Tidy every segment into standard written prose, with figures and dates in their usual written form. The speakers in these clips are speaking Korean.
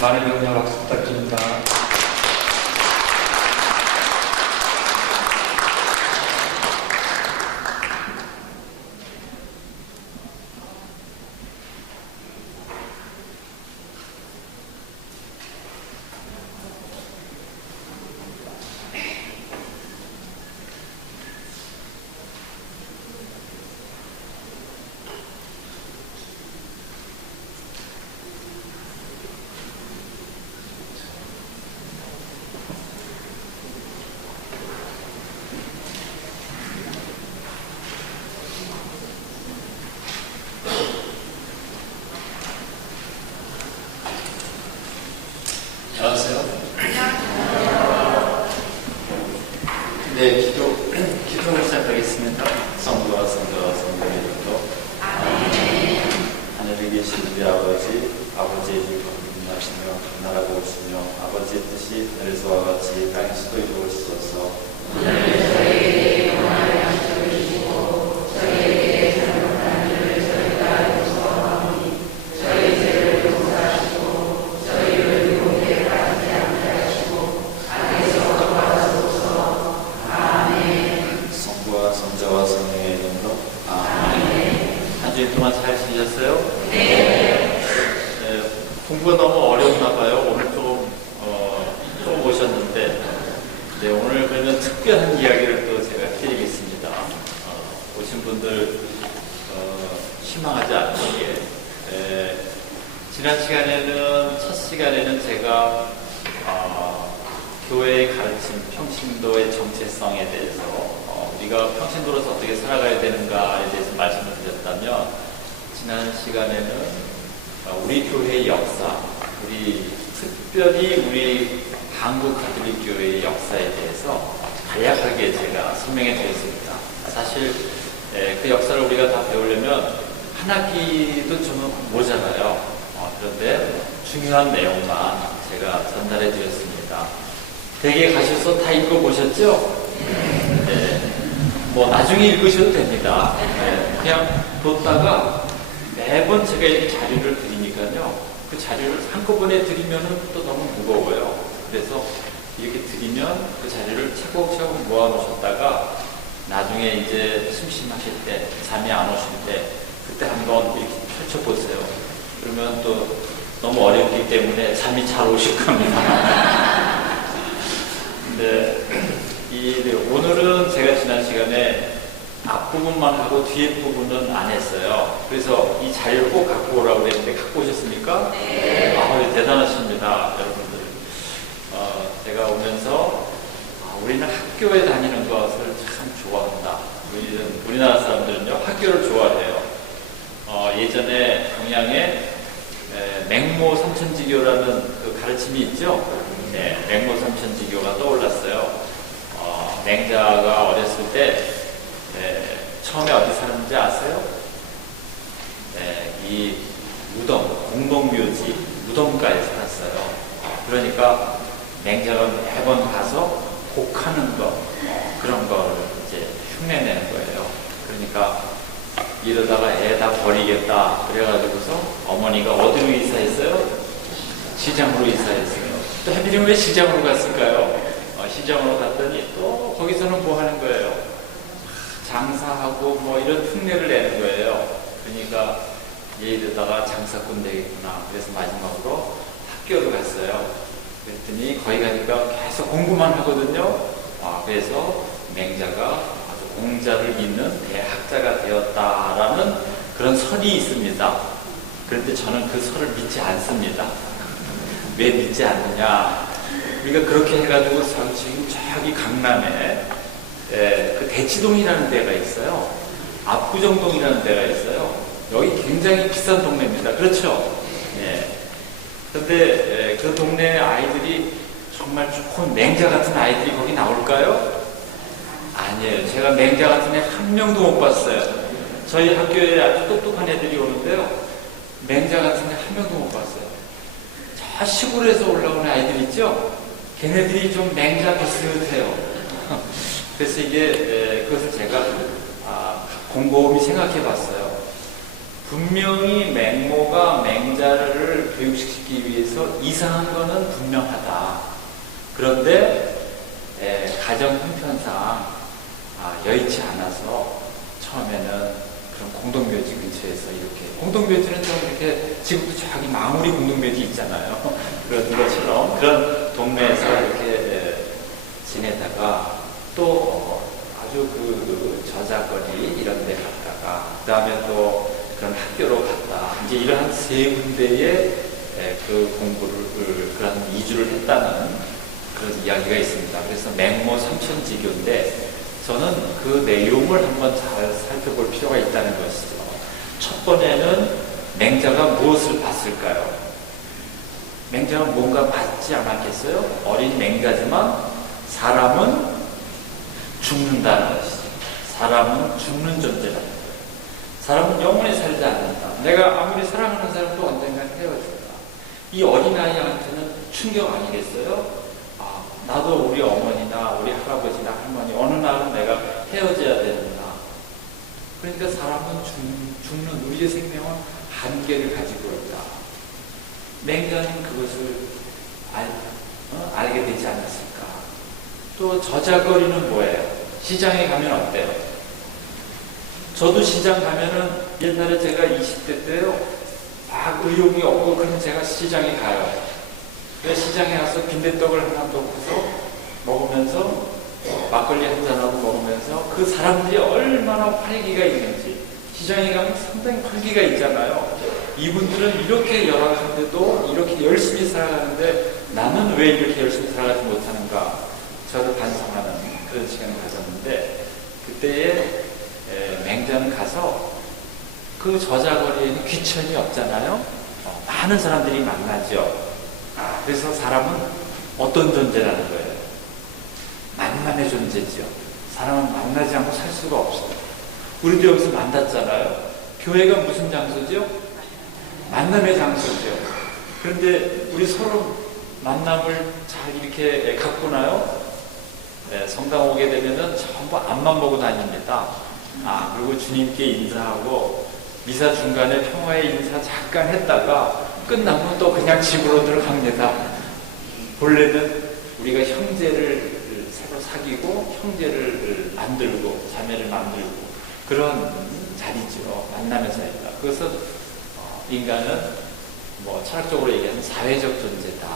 많은 격려 박수 부탁드립니다. 안녕하세요. 네, 기도를 시작하겠습니다. 성부와 성자와 성령의 이름으로. 하늘에 계신 우리 아버지, 아버지의 이름을 거듭나시며 나라가 오시며 아버지의 뜻이 하늘에서와 같이 땅에서도 이루어지소서. 동안 잘 지내셨어요? 네. 공부가 너무 어려웠나 봐요. 오늘 좀 오셨는데, 네, 오늘 그러면 특별한 이야기를 또 제가 해드리겠습니다. 오신 분들 실망하지 않게. 지난 시간에는 첫 시간에는 제가 교회의 가르침, 평신도의 정체성에 대해서 우리가 평신도로서 어떻게 살아가야 되는가에 대해서 말씀을 드렸다면, 지난 시간에는 우리 교회의 역사, 특별히 우리 한국 가톨릭 교회의 역사에 대해서 간략하게 제가 설명해 드렸습니다. 사실 그 역사를 우리가 다 배우려면 한 학기도 좀 모자라요. 그런데 중요한 내용만 제가 전달해 드렸습니다. 댁에 가셔서 다 읽어보셨죠? 네. 나중에 읽으셔도 됩니다. 네. 그냥 뒀다가 매번 제가 이렇게 자료를 드리니까요. 그 자료를 한꺼번에 드리면 또 너무 무거워요. 그래서 이렇게 드리면 그 자료를 차곡차곡 모아놓으셨다가 나중에 이제 심심하실 때, 잠이 안 오실 때, 그때 한번 이렇게 펼쳐보세요. 그러면 또 너무 어렵기 때문에 잠이 잘 오실 겁니다. 네. 오늘은 제가 지난 시간에 앞부분만 하고 뒤에 부분은 안 했어요. 그래서 이 자료를 꼭 갖고 오라고 그랬는데 갖고 오셨습니까? 네. 대단하십니다, 여러분들. 제가 오면서 우리는 학교에 다니는 것을 참 좋아한다. 우리나라 사람들은요, 학교를 좋아해요. 예전에 동양에 맹모 삼천지교라는 그 가르침이 있죠? 네, 맹모 삼천지교가 떠올랐어요. 맹자가 어렸을 때 처음에 어디 살았는지 아세요? 이 무덤, 공동묘지, 무덤가에 살았어요. 그러니까 맹자가 매번 가서 곡하는 거, 그런 걸 이제 흉내내는 거예요. 그러니까 이러다가 애 다 버리겠다. 그래가지고서 어머니가 어디로 이사했어요? 시장으로 이사했어요. 또 하필이면 왜 시장으로 갔을까요? 시장으로 갔더니 또 거기서는 뭐 하는 거예요? 장사하고 이런 흉내를 내는 거예요. 그러니까 얘이러다가 장사꾼 되겠구나. 그래서 마지막으로 학교로 갔어요. 그랬더니 거기 가니까 계속 공부만 하거든요. 그래서 맹자가 아주 공자를 믿는 대학자가 되었다라는 그런 설이 있습니다. 그런데 저는 그 설을 믿지 않습니다. 왜 믿지 않느냐? 우리가 그렇게 해가지고 지금 저기 강남에 그 대치동이라는 데가 있어요. 압구정동이라는 데가 있어요. 여기 굉장히 비싼 동네입니다. 그렇죠? 예. 근데 그 동네 아이들이 정말 좋은 맹자 같은 아이들이 거기 나올까요? 아니에요. 제가 맹자 같은 애 한 명도 못 봤어요. 저희 학교에 아주 똑똑한 애들이 오는데요. 맹자 같은 애 한 명도 못 봤어요. 저 시골에서 올라오는 아이들 있죠? 걔네들이 좀 맹자 비슷해요. 그래서 그것을 제가 곰곰이 생각해 봤어요. 분명히 맹모가 맹자를 교육시키기 위해서 이상한 거는 분명하다. 그런데 가정 형편상 여의치 않아서 처음에는 그런 공동묘지 근처에서 이렇게, 공동묘지는 좀 이렇게 지금도 저기 마무리 공동묘지 있잖아요. 그런 것처럼 그런 동네에서 이렇게 지내다가 또 아주 그 저작거리 이런 데 갔다가 그 다음에 또 그런 학교로 갔다. 이제 이러한 세 군데의 그 공부를, 그런 이주를 했다는 그런 이야기가 있습니다. 그래서 맹모 삼천지교인데 저는 그 내용을 한번 잘 살펴볼 필요가 있다는 것이죠. 첫 번에는 맹자가 무엇을 봤을까요? 맹자가 뭔가 봤지 않았겠어요? 어린 맹자지만 사람은 죽는다는 것이죠. 사람은 죽는 존재다. 사람은 영원히 살지 않는다. 내가 아무리 사랑하는 사람도 언젠가 헤어진다. 이 어린아이한테는 충격 아니겠어요? 나도 우리 어머니나 우리 할아버지나 할머니 어느 날은 내가 헤어져야 된다. 그러니까 사람은 죽는, 우리의 생명은 한계를 가지고 있다. 맹자는 그것을 알게 되지 않았을까. 또 저작거리는 뭐예요? 시장에 가면 어때요? 저도 시장 가면은 옛날에 제가 20대 때요, 막 의욕이 없고 그러면 제가 시장에 가요. 시장에 가서 빈대떡을 하나 넣고서 먹으면서 막걸리 한잔하고 먹으면서 그 사람들이 얼마나 활기가 있는지, 시장에 가면 상당히 활기가 있잖아요. 이분들은 이렇게 열악한데도 이렇게 열심히 살아가는데 나는 왜 이렇게 열심히 살아가지 못하는가, 저를 반성하는 그런 시간을 가졌는데, 그때에 맹자는 가서 그 저자거리에는 귀천이 없잖아요. 많은 사람들이 만나죠. 그래서 사람은 어떤 존재라는 거예요? 만남의 존재죠. 사람은 만나지 않고 살 수가 없어요. 우리도 여기서 만났잖아요. 교회가 무슨 장소죠? 만남의 장소죠. 그런데 우리 서로 만남을 잘 이렇게 가꾸나요? 성당 오게 되면은 전부 앞만 보고 다닙니다. 그리고 주님께 인사하고 미사 중간에 평화의 인사 잠깐 했다가 끝나면 또 그냥 집으로 들어갑니다. 본래는 우리가 형제를 새로 사귀고 형제를 만들고 자매를 만들고 그런 자리죠. 만남의 자리다. 그것은 인간은 뭐 철학적으로 얘기하면 사회적 존재다.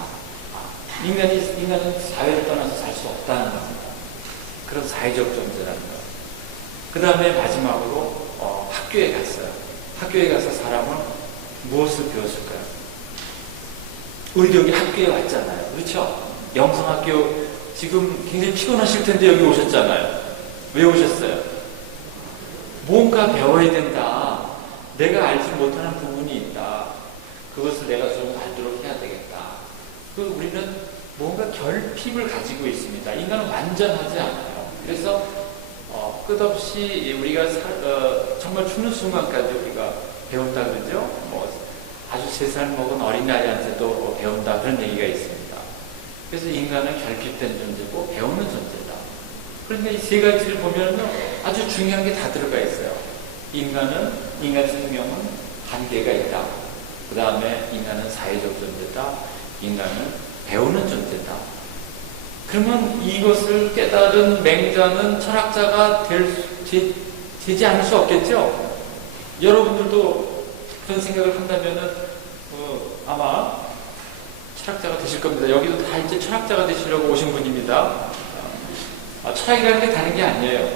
인간은 사회를 떠나서 살 수 없다는 겁니다. 그런 사회적 존재라는 거. 그 다음에 마지막으로 학교에 갔어요. 학교에 가서 사람은 무엇을 배웠을까요? 우리도 여기 학교에 왔잖아요. 그렇죠? 영성학교 지금 굉장히 피곤하실 텐데 여기 오셨잖아요. 왜 오셨어요? 뭔가 배워야 된다. 내가 알지 못하는 부분이 있다. 그것을 내가 좀 알도록 해야 되겠다. 우리는 뭔가 결핍을 가지고 있습니다. 인간은 완전하지 않아요. 그래서 끝없이 우리가 정말 죽는 순간까지 우리가 배운다 그러죠. 아주 3살 먹은 어린아이한테도 배운다 그런 얘기가 있습니다. 그래서 인간은 결핍된 존재고 배우는 존재다. 그런데 이 세 가지를 보면 아주 중요한 게 다 들어가 있어요. 인간 생명은 한계가 있다. 그 다음에 인간은 사회적 존재다. 인간은 배우는 존재다. 그러면 이것을 깨달은 맹자는 철학자가 되지 않을 수 없겠죠? 여러분들도 그런 생각을 한다면은 아마 철학자가 되실 겁니다. 여기도 다 이제 철학자가 되시려고 오신 분입니다. 철학이라는 게 다른 게 아니에요.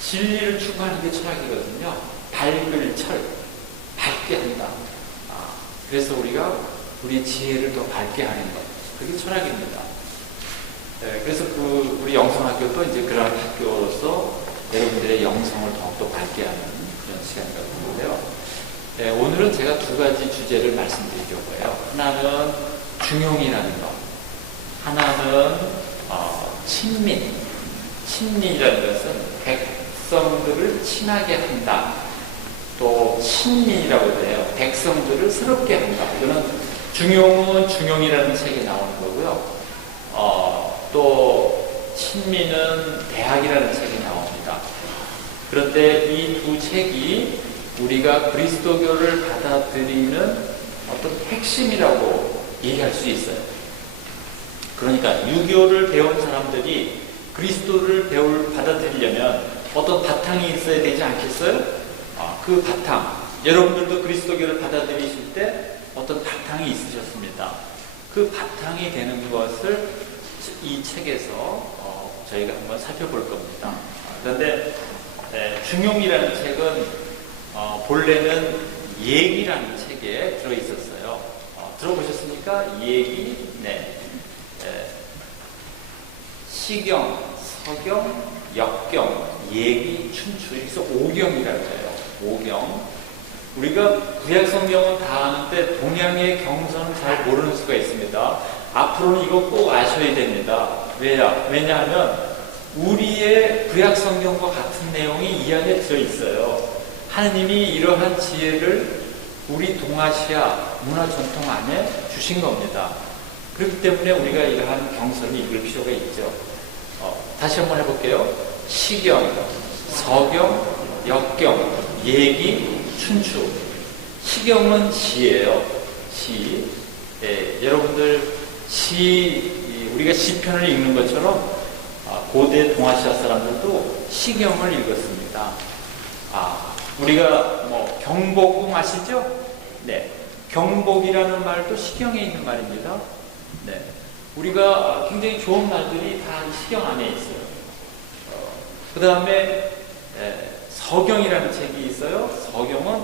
진리를 추구하는 게 철학이거든요. 밝을 철, 밝게 한다. 그래서 우리가 우리의 지혜를 더 밝게 하는 것, 그게 철학입니다. 그래서 우리 영성학교도 이제 그러한 학교로서 여러분들의 영성을 더욱더 밝게 하는 그런 시간이 같은데요. 오늘은 제가 2가지 주제를 말씀드리려고 해요. 하나는 중용이라는 것, 하나는 친민. 친민이라는 것은 백성들을 친하게 한다. 또 친민이라고 해요. 백성들을 새롭게 한다. 이거는 중용은 중용이라는 책에 나오는 거고요. 또 친민은 대학이라는 책이 나옵니다. 그런데 이 2 책이 우리가 그리스도교를 받아들이는 어떤 핵심이라고 얘기할 수 있어요. 그러니까 유교를 배운 사람들이 그리스도를 받아들이려면 어떤 바탕이 있어야 되지 않겠어요? 그 바탕, 여러분들도 그리스도교를 받아들이실 때 어떤 바탕이 있으셨습니다. 그 바탕이 되는 것을 이 책에서 저희가 한번 살펴볼 겁니다. 그런데 중용이라는 책은 본래는 얘기라는 책에 들어있었어요. 들어보셨습니까? 얘기, 네. 시경, 서경, 역경, 얘기, 춘추, 여기서 오경이라고 해요. 오경. 우리가 구약 성경은 다 아는데 동양의 경서는 잘 모르는 수가 있습니다. 앞으로는 이거 꼭 아셔야 됩니다. 왜냐하면 우리의 구약 성경과 같은 내용이 이 안에 들어있어요. 하느님이 이러한 지혜를 우리 동아시아 문화 전통 안에 주신 겁니다. 그렇기 때문에 우리가 이러한 경선을 읽을 필요가 있죠. 다시 한번 해볼게요. 시경, 서경, 역경, 얘기, 춘추. 시경은 시예요. 시. 여러분들 우리가 시편을 읽는 것처럼 고대 동아시아 사람들도 시경을 읽었습니다. 우리가 경복궁 아시죠? 네. 경복이라는 말도 시경에 있는 말입니다. 네. 우리가 굉장히 좋은 말들이 다 시경 안에 있어요. 그 다음에 서경이라는 책이 있어요. 서경은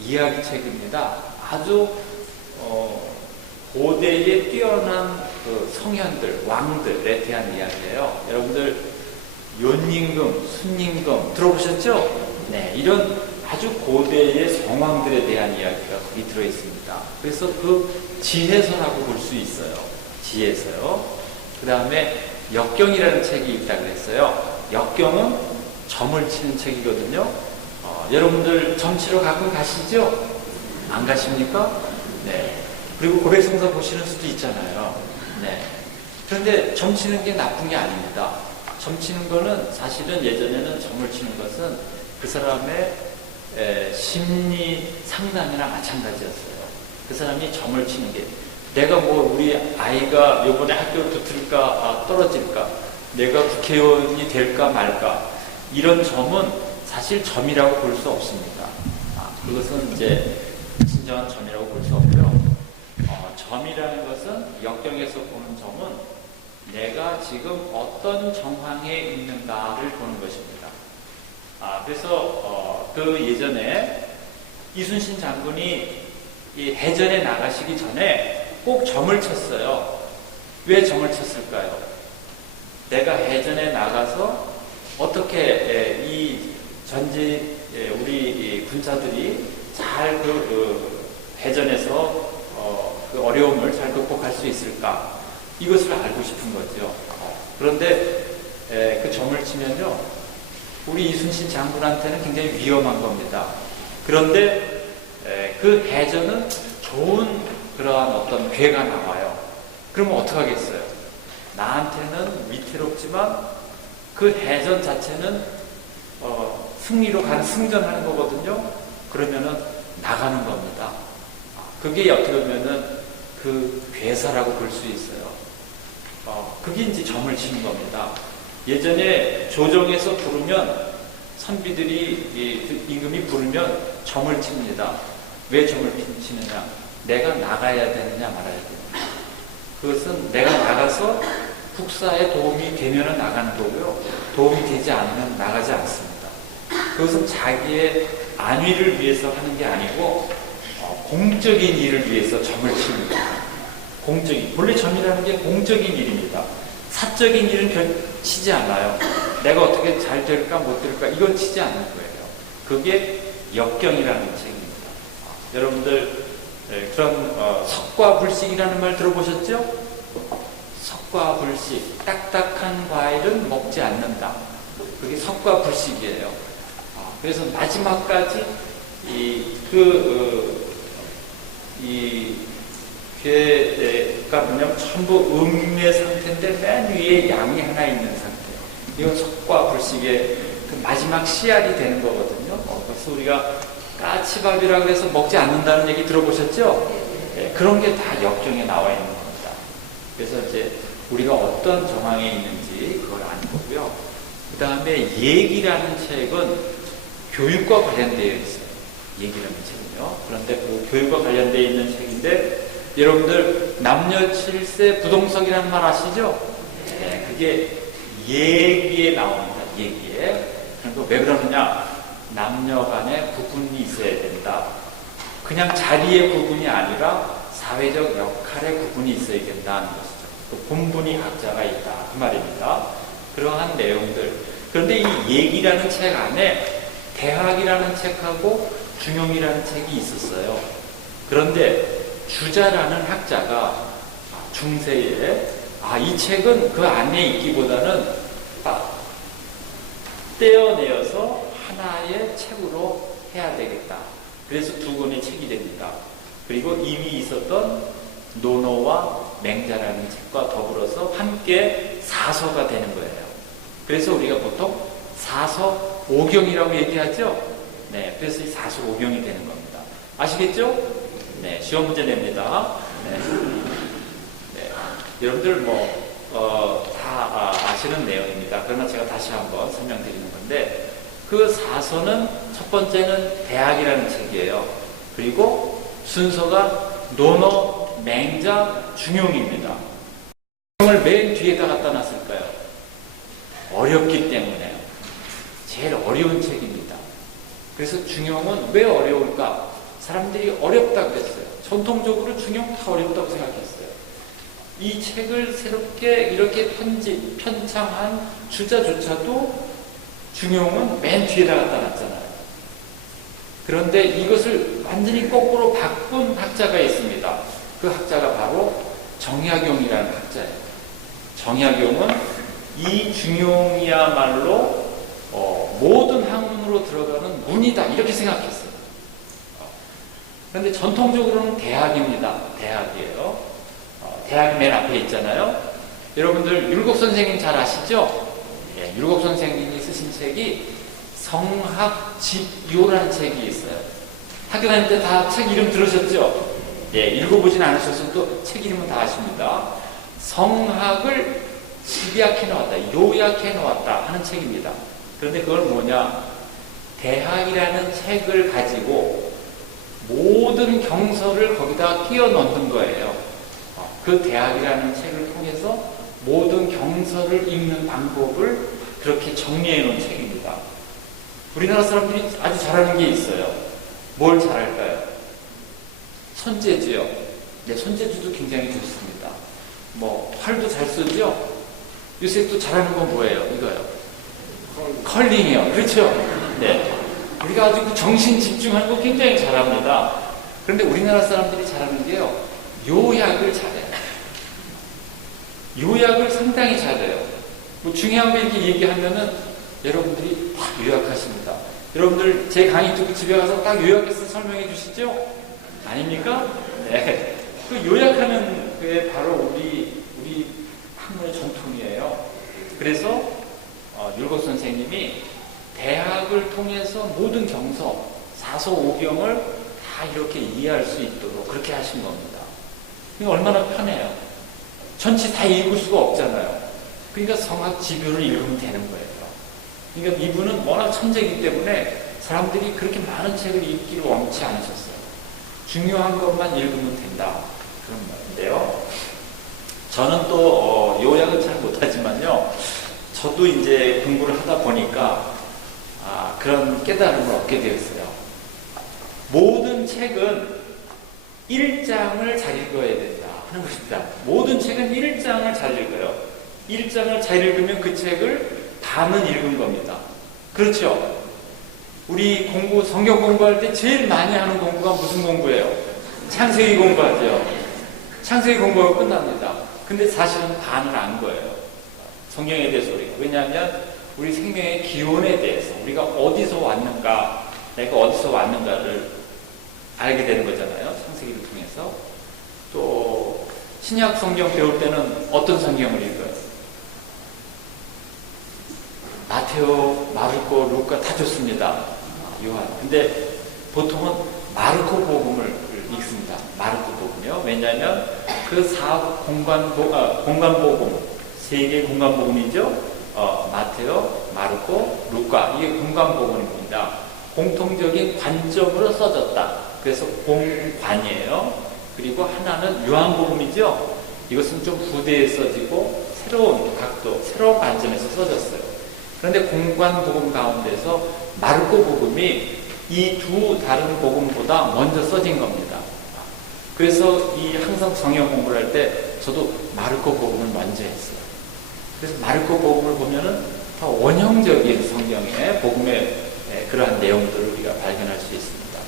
이야기책입니다. 아주 고대에 뛰어난 그 성현들, 왕들에 대한 이야기예요. 여러분들 연임금, 순임금 들어보셨죠? 네, 이런 아주 고대의 성왕들에 대한 이야기가 거기 들어있습니다. 그래서 그 지혜서라고 볼 수 있어요. 지혜서요. 그 다음에 역경이라는 책이 있다고 그랬어요. 역경은 점을 치는 책이거든요. 여러분들 점 치러 가끔 가시죠? 안 가십니까? 네. 그리고 고백성서 보시는 수도 있잖아요. 네. 그런데 점 치는 게 나쁜 게 아닙니다. 점 치는 거는 사실은 예전에는 점을 치는 것은 그 사람의 심리 상담이나 마찬가지였어요. 그 사람이 점을 치는 게 내가 우리 아이가 이번에 학교를 붙을까 떨어질까, 내가 국회의원이 될까 말까, 이런 점은 사실 점이라고 볼 수 없습니다. 그것은 이제 진정한 점이라고 볼 수 없고요. 점이라는 것은 역경에서 보는 점은 내가 지금 어떤 정황에 있는가를 보는 것입니다. 그래서 그 예전에 이순신 장군이 이 해전에 나가시기 전에 꼭 점을 쳤어요. 왜 점을 쳤을까요? 내가 해전에 나가서 어떻게 이 전지 우리 군사들이 잘 해전에서 그 어려움을 잘 극복할 수 있을까? 이것을 알고 싶은 거죠. 그런데 그 점을 치면요, 우리 이순신 장군한테는 굉장히 위험한 겁니다. 그런데 그 해전은 좋은 그러한 어떤 괴가 나와요. 그러면 어떡하겠어요? 나한테는 위태롭지만 그 해전 자체는 승리로 가는 승전하는 거거든요. 그러면은 나가는 겁니다. 그게 어떻게 보면은 그 괴사라고 볼 수 있어요. 그게 이제 점을 치는 겁니다. 예전에 조정에서 부르면 선비들이 임금이 부르면 점을 칩니다. 왜 점을 치느냐? 내가 나가야 되느냐 말아야 되느냐. 그것은 내가 나가서 국사에 도움이 되면 나가는 거고요. 도움이 되지 않으면 나가지 않습니다. 그것은 자기의 안위를 위해서 하는 게 아니고 공적인 일을 위해서 점을 칩니다. 공적인, 본래 점이라는 게 공적인 일입니다. 사적인 일은 치지 않아요. 내가 어떻게 잘 될까 못 될까 이건 치지 않는 거예요. 그게 역경이라는 책입니다. 여러분들 그런 석과불식이라는 말 들어보셨죠? 석과불식, 딱딱한 과일은 먹지 않는다. 그게 석과불식이에요. 그래서 마지막까지 괴가 뭐냐면 전부 음의 상태인데 맨 위에 양이 하나 있는 상태. 이건 석과불식의 그 마지막 씨알이 되는 거거든요. 그래서 우리가 까치밥이라고 해서 먹지 않는다는 얘기 들어보셨죠? 네, 그런 게 다 역정에 나와 있는 겁니다. 그래서 이제 우리가 어떤 정황에 있는지 그걸 아는 거고요. 그 다음에 얘기라는 책은 교육과 관련되어 있어요. 얘기라는 책은요. 그런데 그 교육과 관련되어 있는 책인데, 여러분들 남녀 7세 부동석이라는 말 아시죠? 네, 그게 얘기에 나옵니다. 얘기에. 그리고 왜 그러느냐? 남녀 간에 구분이 있어야 된다. 그냥 자리의 구분이 아니라 사회적 역할의 구분이 있어야 된다는 것이죠. 그 본분이 각자가 있다. 그 말입니다. 그러한 내용들. 그런데 이 얘기라는 책 안에 대학이라는 책하고 중용이라는 책이 있었어요. 그런데 주자라는 학자가 중세에 이 책은 그 안에 있기보다는 떼어내어서 하나의 책으로 해야 되겠다. 그래서 두 권의 책이 됩니다. 그리고 이미 있었던 논어와 맹자라는 책과 더불어서 함께 사서가 되는 거예요. 그래서 우리가 보통 사서 오경이라고 얘기하죠. 네, 그래서 이 사서 오경이 되는 겁니다. 아시겠죠? 네, 시험 문제 냅니다. 네. 네. 여러분들 다 아시는 내용입니다. 그러나 제가 다시 한번 설명드리는 건데, 그 사서는 첫 번째는 대학이라는 책이에요. 그리고 순서가 논어, 맹자, 중용입니다. 중용을 맨 뒤에다 갖다 놨을까요? 어렵기 때문에요. 제일 어려운 책입니다. 그래서 중용은 왜 어려울까? 사람들이 어렵다고 그랬어요. 전통적으로 중용 다 어렵다고 생각했어요. 이 책을 새롭게 이렇게 편찬한 주자조차도 중용은 맨 뒤에다 갖다 놨잖아요. 그런데 이것을 완전히 거꾸로 바꾼 학자가 있습니다. 그 학자가 바로 정약용이라는 학자예요. 정약용은 이 중용이야말로 모든 학문으로 들어가는 문이다, 이렇게 생각했어요. 그런데 전통적으로는 대학입니다. 대학이에요. 대학이 맨 앞에 있잖아요. 여러분들 율곡 선생님 잘 아시죠? 예, 율곡 선생님이 쓰신 책이 성학집요라는 책이 있어요. 학교 다닐 때 다 책 이름 들으셨죠? 예, 읽어보진 않으셨어도 책 이름은 다 아십니다. 성학을 집약해 놓았다, 요약해 놓았다 하는 책입니다. 그런데 그걸 뭐냐? 대학이라는 책을 가지고 모든 경서를 거기다 끼워 넣는 거예요. 그 대학이라는 책을 통해서 모든 경서를 읽는 방법을 그렇게 정리해 놓은 책입니다. 우리나라 사람들이 아주 잘하는 게 있어요. 뭘 잘할까요? 손재주요. 네, 손재주도 굉장히 좋습니다. 활도 잘 쓰죠? 요새 또 잘하는 건 뭐예요? 이거요. 컬링이요. 그렇죠? 네. 우리가 아주 그 정신 집중하는 거 굉장히 잘합니다. 그런데 우리나라 사람들이 잘하는 게요, 요약을 잘해요. 요약을 상당히 잘해요. 중요한 거 이렇게 얘기하면은 여러분들이 딱 요약하십니다. 여러분들 제 강의 듣고 집에 가서 딱 요약해서 설명해 주시죠? 아닙니까? 네. 그 요약하는 게 바로 우리 학문의 전통이에요. 그래서 율곡 선생님이 대학을 통해서 모든 경서, 사서, 오경을 다 이렇게 이해할 수 있도록 그렇게 하신 겁니다. 이게 얼마나 편해요. 전체 다 읽을 수가 없잖아요. 그러니까 성학집요를 읽으면 되는 거예요. 그러니까 이분은 워낙 천재이기 때문에 사람들이 그렇게 많은 책을 읽기를 원치 않으셨어요. 중요한 것만 읽으면 된다, 그런 말인데요. 저는 또 요약은 잘 못하지만요, 저도 이제 공부를 하다 보니까 그런 깨달음을 얻게 되었어요. 모든 책은 1장을 잘 읽어야 된다 하는 것입니다. 모든 책은 1장을 잘 읽어요. 1장을 잘 읽으면 그 책을 반은 읽은 겁니다. 그렇죠? 우리 성경 공부할 때 제일 많이 하는 공부가 무슨 공부예요? 창세기 공부하죠. 창세기 공부하고 끝납니다. 근데 사실은 반을 안 거예요. 성경에 대해서 우리가. 왜냐하면 우리 생명의 기원에 대해서, 우리가 어디서 왔는가, 내가 어디서 왔는가를 알게 되는 거잖아요. 창세기를 통해서. 또 신약 성경 배울 때는 어떤 성경을 읽어요? 마테오, 마르코, 루카 다 좋습니다. 요한. 근데 보통은 마르코 복음을 읽습니다. 마르코 복음이요. 왜냐하면 그 공간 복음, 세 개의 공간 복음이죠. 마테오, 마르코, 루카, 이게 공간 복음입니다. 공통적인 관점으로 써졌다. 그래서 공관이에요. 그리고 하나는 요한 복음이죠. 이것은 좀 부대에 써지고 새로운 각도, 새로운 관점에서 써졌어요. 그런데 공관 복음 가운데서 마르코 복음이 이 두 다른 복음보다 먼저 써진 겁니다. 그래서 항상 성경 공부를 할 때 저도 마르코 복음을 먼저 했어요. 그래서 마르코 복음을 보면은 더 원형적인 성경의 복음의 그러한 내용들을 우리가 발견할 수 있습니다.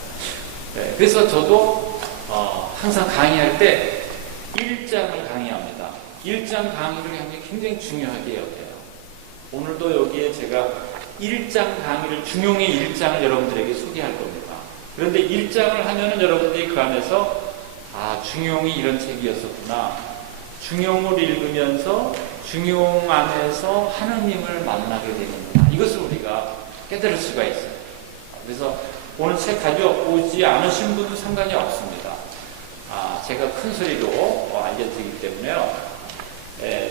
그래서 저도 항상 강의할 때 1장을 강의합니다. 1장 강의를 굉장히 중요하게 여겨요. 오늘도 여기에 제가 1장 강의를, 중용의 1장을 여러분들에게 소개할 겁니다. 그런데 1장을 하면은 여러분들이 그 안에서 중용이 이런 책이었었구나. 중용을 읽으면서 중용 안에서 하느님을 만나게 되는구나. 이것을 우리가 깨달을 수가 있어요. 그래서 오늘 책 가져오지 않으신 분은 상관이 없습니다. 제가 큰 소리로 알려드리기 때문에요.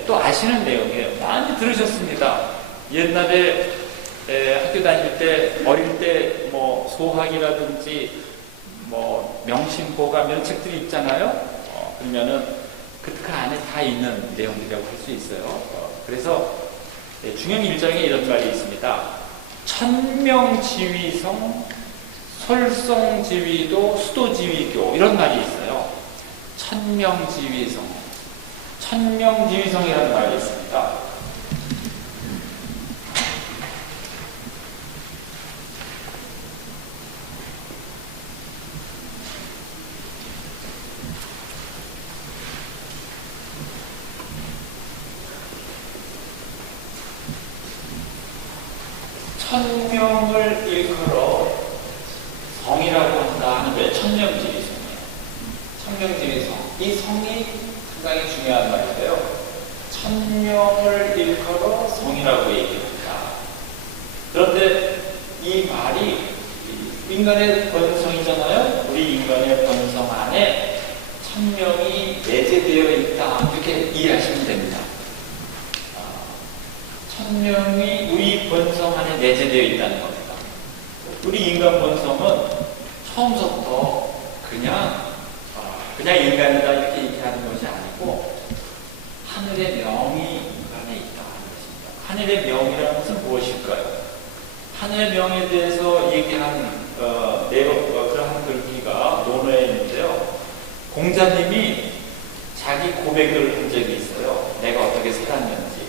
또 아시는 내용이에요. 많이 들으셨습니다. 옛날에 학교 다닐 때, 어릴 때 뭐 소학이라든지 뭐 명심보감 이런 책들이 있잖아요. 그러면은 그 안에 다 있는 내용이라고 할 수 있어요. 그래서 중용 1장에 이런 말이 있습니다. 천명지위성, 솔성지위도, 수도지위교, 이런 말이 있어요. 천명지위성, 천명지위성이라는 말이 있습니다. 천명을 일컬어 성이라고 한다 하는 게 천명지위성이에요. 천명지위성. 이 성이 상당히 중요한 말인데요. 천명을 일컬어 성이라고 얘기합니다. 그런데 이 말이 인간의 본성이잖아요. 우리 인간의 본성 안에 천명이 내재되어 있다. 이렇게 이해하시면 됩니다. 천명이 우리 본성 안에 내재되어 있다는 겁니다. 우리 인간 본성은 처음부터 그냥 인간이다 이렇게 얘기하는 것이 아니고 하늘의 명이 인간에 있다 하는 것입니다. 하늘의 명이라는 것은 무엇일까요? 하늘의 명에 대해서 얘기한 그러한 글귀가 논어에 있는데요. 공자님이 자기 고백을 한 적이 있어요. 내가 어떻게 살았는지.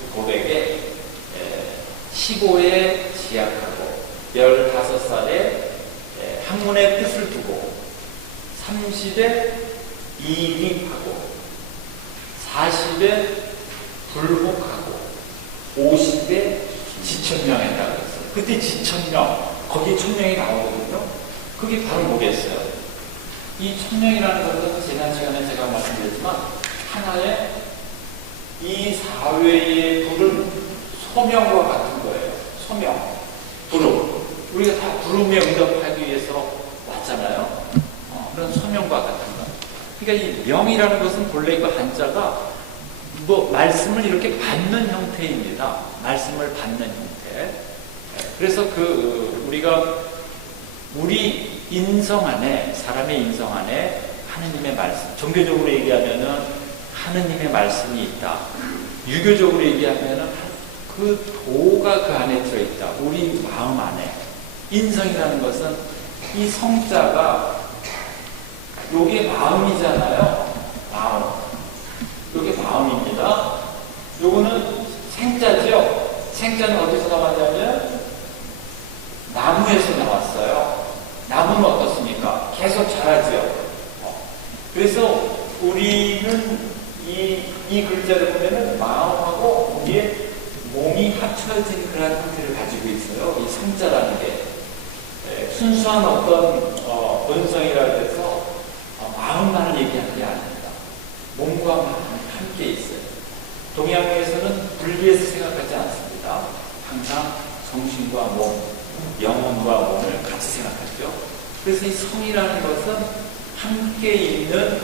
그 고백에 15에 지약하고 15살에 학문의 뜻을 두고 30에 이익하고 40에 불복하고 50에 지천명했다고 했어요. 그때 지천명, 거기에 천명이 나오거든요. 그게 바로 뭐겠어요? 이 천명이라는 것은 지난 시간에 제가 말씀드렸지만 하나의 이 사회의 부른 소명과 같은 거예요. 소명, 부름. 우리가 다 부름에 응답하기 위해서 왔잖아요. 그런 소명과 같은 거. 그러니까 이 명이라는 것은 본래 그 한자가 말씀을 이렇게 받는 형태입니다. 말씀을 받는 형태. 그래서 우리 인성 안에, 사람의 인성 안에 하느님의 말씀, 종교적으로 얘기하면은 하느님의 말씀이 있다. 유교적으로 얘기하면은 그 도가 그 안에 들어있다. 우리 마음 안에. 인성이라는 것은 이 성자가 요게 마음이잖아요. 마음. 요게 마음입니다. 요거는 생자죠. 생자는 어디서 나왔냐면 나무에서 나왔어요. 나무는 어떻습니까? 계속 자라죠. 그래서 우리는 이 글자를 보면은 마음하고 우리의 몸이 합쳐진 그런 형태를 가지고 있어요. 이 성자라는 게. 순수한 어떤 본성이라 해서 마음만을 얘기하는 게 아닙니다. 몸과 마음이 함께 있어요. 동양에서는 분리해서 생각하지 않습니다. 항상 정신과 몸, 영혼과 몸을 같이 생각하죠. 우리에게 있는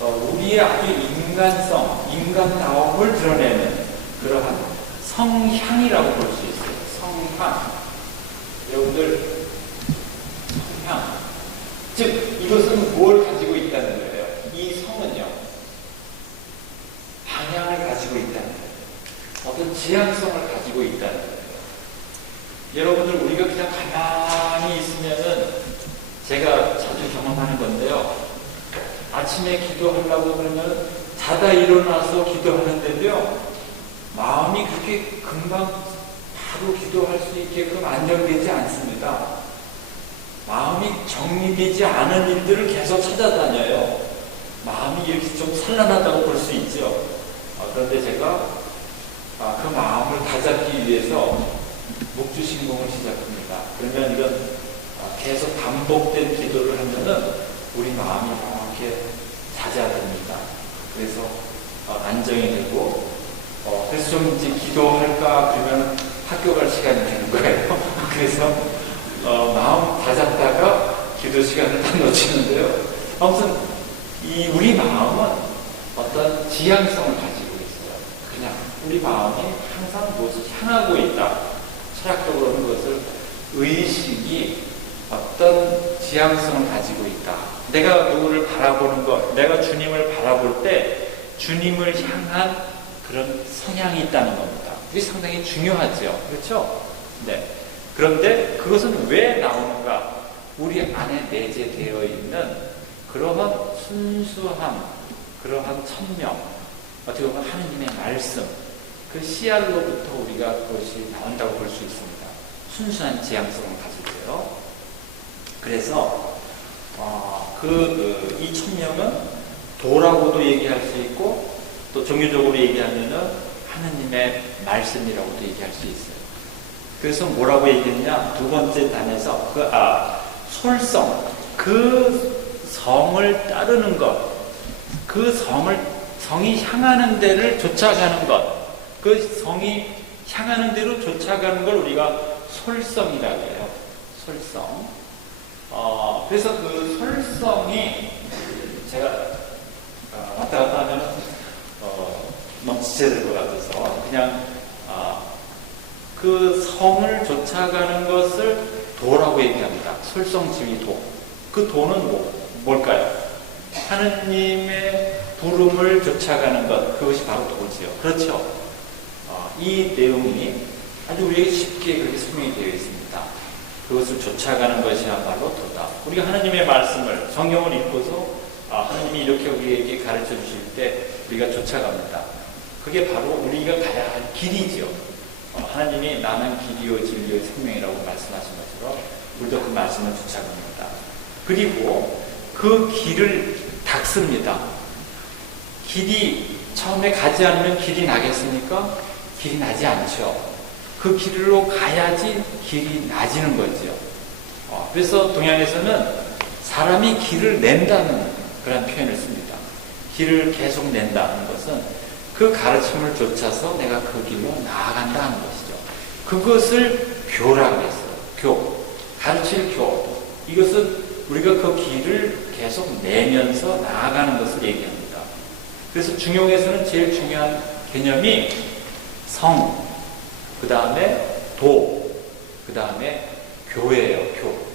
우리의 아주 인간성, 인간다움을 드러내는 그러한 성향이라고 볼 수 있어요. 성향. 여러분들, 성향. 즉, 이것은 뭘 가지고 있다는 거예요? 이 성은요, 방향을 가지고 있다는 거예요. 어떤 지향성을 가지고 있다는 거예요. 여러분들, 우리가 그냥 가만히 있으면은, 제가 자주 경험하는 건데요. 아침에 기도하려고 그러면 자다 일어나서 기도하는데도요, 마음이 그렇게 금방 바로 기도할 수 있게끔 안정되지 않습니다. 마음이 정리되지 않은 일들을 계속 찾아다녀요. 마음이 이렇게 좀 산란하다고 볼 수 있죠. 그런데 제가 그 마음을 다잡기 위해서 묵주신공을 시작합니다. 그러면 이런 계속 반복된 기도를 하면은 우리 마음이 이렇게 잦아듭니다. 그래서 안정이 되고, 그래서 좀 이제 기도할까 그러면 학교 갈 시간이 되는 거예요. 그래서 마음 다잡다가 기도 시간을 딱 놓치는데요. 아무튼 이 우리 마음은 어떤 지향성을 가지고 있어요. 그냥 우리 마음이 항상 무엇을 향하고 있다. 철학적으로는 그것을 의식이 어떤 지향성을 가지고 있다. 내가 누구를 바라보는 것, 내가 주님을 바라볼 때 주님을 향한 그런 성향이 있다는 겁니다. 이게 상당히 중요하죠. 그렇죠? 네. 그런데 그것은 왜 나오는가? 우리 안에 내재되어 있는 그러한 순수함, 그러한 천명, 어떻게 보면 하느님의 말씀, 그 씨알로부터 우리가 그것이 나온다고 볼 수 있습니다. 순수한 지향성을 가지고요. 그래서 이 천명은 도라고도 얘기할 수 있고, 또 종교적으로 얘기하면은 하느님의 말씀이라고도 얘기할 수 있어요. 그래서 뭐라고 얘기했냐? 두 번째 단에서 솔성, 그 성을 따르는 것, 그 성이 향하는 데를 쫓아가는 것, 그 성이 향하는 데로 쫓아가는 걸 우리가 솔성이라고 해요. 솔성. 그래서 그 솔성이 제가 왔다 갔다 하면 너무 지체될 것 같아서 그냥 그 성을 쫓아가는 것을 도라고 얘기합니다. 솔성지위도. 그 도는 뭘까요? 하느님의 부름을 쫓아가는 것, 그것이 바로 도지요. 그렇죠? 이 내용이 아주 우리에게 쉽게 그렇게 설명이 되어 있습니다. 그것을 쫓아가는 것이야말로 도다. 우리가 하느님의 말씀을, 성경을 읽고서 하느님이 이렇게 우리에게 가르쳐 주실 때 우리가 쫓아갑니다. 그게 바로 우리가 가야 할 길이죠. 하나님이 나는 길이요 진리요 생명이라고 말씀하신 것처럼 우리도 그 말씀을 쫓아갑니다. 그리고 그 길을 닦습니다. 길이 처음에 가지 않으면 길이 나겠습니까? 길이 나지 않죠. 그 길로 가야지 길이 나지는 거죠. 그래서 동양에서는 사람이 길을 낸다는 그런 표현을 씁니다. 길을 계속 낸다는 것은 그 가르침을 쫓아서 내가 그 길로 나아간다 하는 것이죠. 그것을 교라고 했어요. 가르칠 교. 이것은 우리가 그 길을 계속 내면서 나아가는 것을 얘기합니다. 그래서 중용에서는 제일 중요한 개념이 성, 그 다음에 도, 그 다음에 교예요. 교.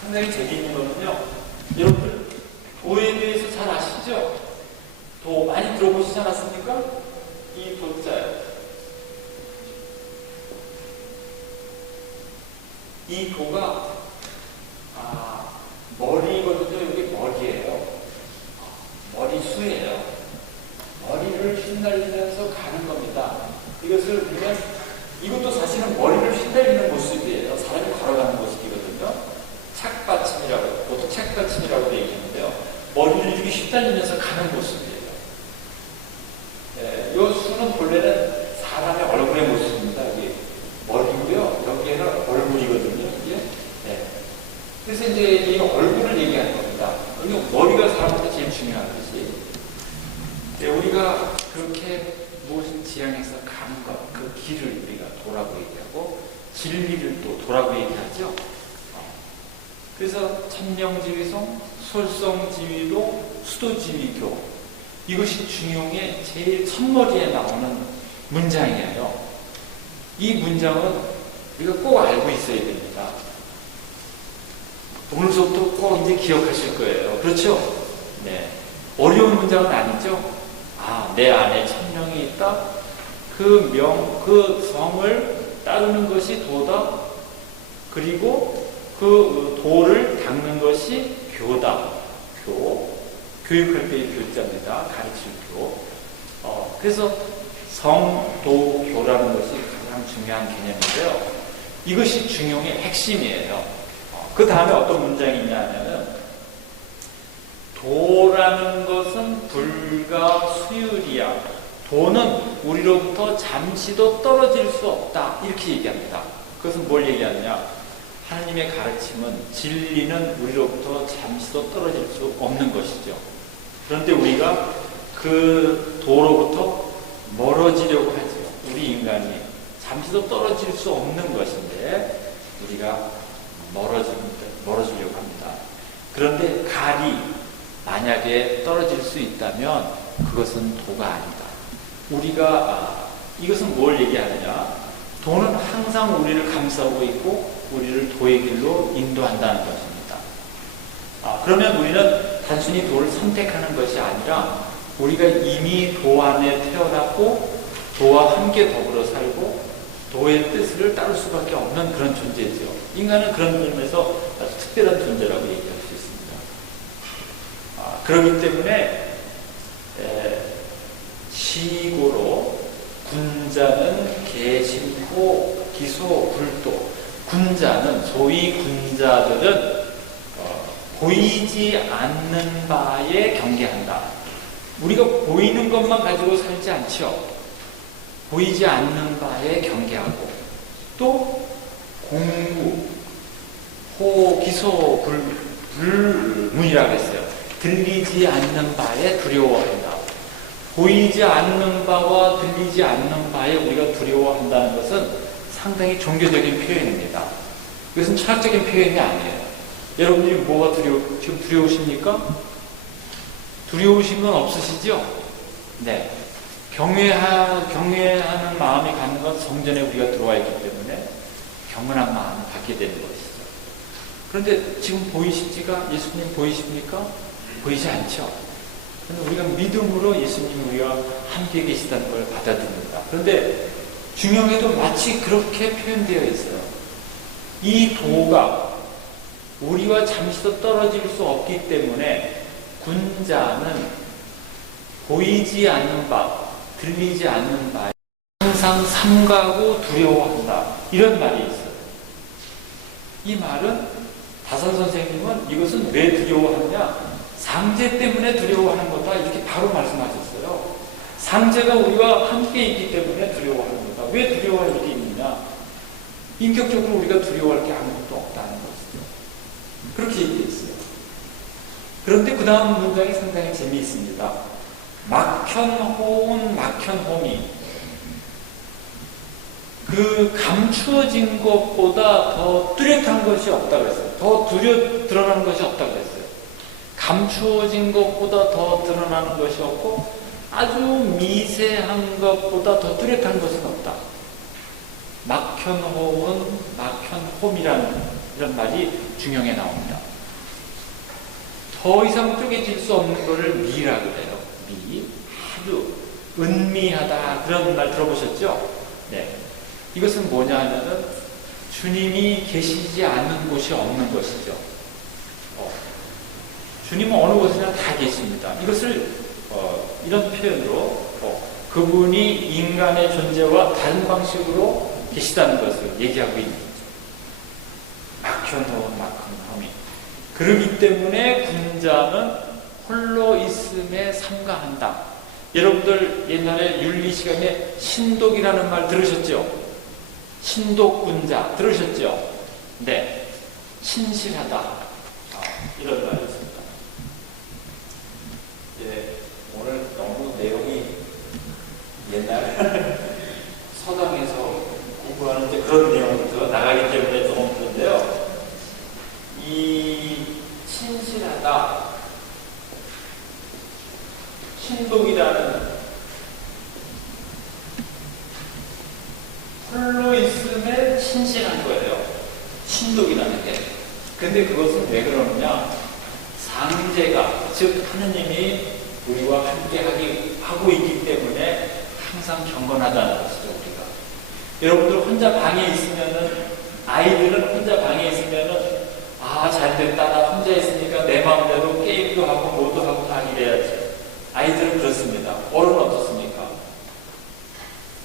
상당히 재미있는 거는요, 여러분들 도에 대해서 잘 아시죠? 도 많이 들어보시지 않았습니까? 이 도자요. 이 도가 머리거든요. 여기 머리예요. 머리수예요. 머리를 휘날리면서 가는 겁니다. 이것을 보면 이것도 사실은 머리를 휘날리는 모습이에요. 사람이 걸어가는 모습이거든요. 착받침이라고, 보통 착받침이라고 얘기하는데요. 머리를 이렇게 휘날리면서 가는 모습이에요. 이 수는 본래는 사람의 얼굴의 모습입니다. 여기 머리고요. 여기에는 얼굴이거든요. 이게. 네. 그래서 이제 이 얼굴을 얘기하는 겁니다. 여기 머리가 사람한테 제일 중요한 것이. 우리가 그렇게 무엇을 지향해서 가는 것, 그 길을 우리가 도라고 얘기하고, 진리를 또 도라고 얘기하죠. 그래서 천명지위성, 설성지위로 수도지위교, 이것이 중용의 제일 첫머리에 나오는 문장이에요. 이 문장은 우리가 꼭 알고 있어야 됩니다. 오늘부터 꼭 이제 기억하실 거예요. 그렇죠? 네. 어려운 문장은 아니죠? 내 안에 천명이 있다. 그 성을 따르는 것이 도다. 그리고 그 도를 닦는 것이 교다. 교육할 때의 교자입니다. 가르칠 교. 그래서 성도교라는 것이 가장 중요한 개념인데요. 이것이 중용의 핵심이에요. 그 다음에 어떤 문장이 있냐면은, 도라는 것은 불가 수율이야. 도는 우리로부터 잠시도 떨어질 수 없다. 이렇게 얘기합니다. 그것은 뭘 얘기하느냐? 하나님의 가르침은, 진리는 우리로부터 잠시도 떨어질 수 없는 것이죠. 그런데 우리가 그 도로부터 멀어지려고 하죠. 우리 인간이 잠시도 떨어질 수 없는 것인데 우리가 멀어지려고 합니다. 그런데 갈이 만약에 떨어질 수 있다면 그것은 도가 아니다. 이것은 뭘 얘기하느냐? 도는 항상 우리를 감싸고 있고 우리를 도의 길로 인도한다는 것입니다. 그러면 우리는 단순히 도를 선택하는 것이 아니라 우리가 이미 도 안에 태어났고 도와 함께 더불어 살고 도의 뜻을 따를 수밖에 없는 그런 존재죠. 인간은 그런 면에서 아주 특별한 존재라고 얘기할 수 있습니다. 그렇기 때문에 시고로 군자는 개심코 기소 불도, 군자는, 소위 군자들은 보이지 않는 바에 경계한다. 우리가 보이는 것만 가지고 살지 않죠. 보이지 않는 바에 경계하고, 또 공구, 호, 기소, 불문이라고 했어요. 들리지 않는 바에 두려워한다. 보이지 않는 바와 들리지 않는 바에 우리가 두려워한다는 것은 상당히 종교적인 표현입니다. 이것은 철학적인 표현이 아니에요. 여러분들이 뭐가 지금 두려우십니까? 두려우신 건 없으시죠? 네. 경외하는 마음이 가는 건 성전에 우리가 들어와 있기 때문에 경건한 마음을 갖게 되는 것이죠. 그런데 지금 예수님 보이십니까? 보이지 않죠? 그런데 우리가 믿음으로 예수님 우리가 함께 계시다는 걸 받아듭니다. 그런데 중용에도 마치 그렇게 표현되어 있어요. 이 도가 우리와 잠시도 떨어질 수 없기 때문에 군자는 보이지 않는 바, 들리지 않는 바에 항상 삼가고 두려워한다. 이런 말이 있어요. 이 말은 다산 선생님은 이것은 왜 두려워하느냐? 상제 때문에 두려워하는 거다. 이렇게 바로 말씀하셨어요. 상제가 우리와 함께 있기 때문에 두려워하는 거다. 왜 두려워할 일이 있느냐? 인격적으로 우리가 두려워할 게 아무것도 없다는 것이죠. 그렇게 얘기했어요. 그런데 그 다음 문장이 상당히 재미있습니다. 막현호은 막현호미. 그 감추어진 것보다 더 뚜렷한 것이 없다고 그랬어요. 더 드러나는 것이 없다고 그랬어요. 감추어진 것보다 더 드러나는 것이 없고 아주 미세한 것보다 더 뚜렷한 것은 없다. 막현호은 막현홈이라는 이런 말이 중용에 나옵니다. 더 이상 쪼개질 수 없는 것을 미라고 해요. 미, 아주 은미하다, 그런 말 들어보셨죠? 네. 이것은 뭐냐 하면은 주님이 계시지 않는 곳이 없는 것이죠. 주님은 어느 곳이나 다 계십니다. 이것을 이런 표현으로 그분이 인간의 존재와 다른 방식으로 계시다는 것을 얘기하고 있는 거죠. 막현호 막현홈이. 그렇기 때문에 군자는 홀로 있음에 삼가한다. 여러분들 옛날에 윤리 시간에 신독이라는 말 들으셨죠? 신독군자 들으셨죠? 네. 신실하다. 이런 말이 있습니다. 오늘 너무 내용이 옛날 서당에서 공부하는 그런 내용부터 나가기 때문에 조금 그런데요. 이 신실하다, 신독이라는 홀로 있음에 신실한 거예요. 신독이라는 게. 근데 그것은 왜 그러느냐? 상제가, 즉 하느님이 우리와 함께 하고 있기 때문에 항상 경건하다는 것이죠. 우리가 여러분들 혼자 방에 있으면은, 아이들은 혼자 방에 있으면은 잘됐다, 나 혼자 있으니까 내 마음대로 게임도 하고 뭐도 하고 다 이래야지. 아이들은 그렇습니다. 어른은 어떻습니까?